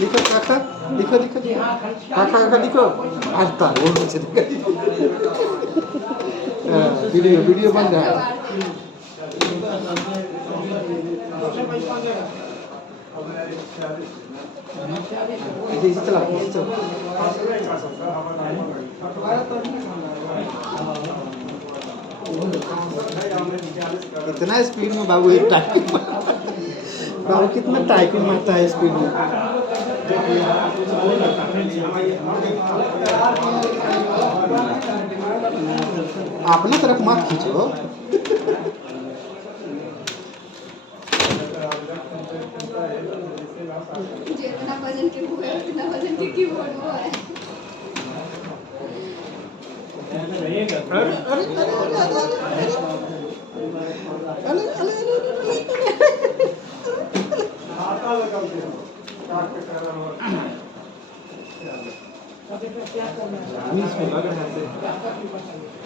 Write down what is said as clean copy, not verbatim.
लिखो काका, लिखो लिखो काका काका लिखो। आता वो नीचे वीडियो वीडियो बन रहा है। इसे चला इसे चला। कितना स्पीड में बाबू ये टाइपिंग बाबू कितना टाइपिंग मारता है स्पीड में। अपना तरफ मत खींचो। जितना वजन के हुए उतना वजन के कीबोर्ड वो है। इसमें लग रहा है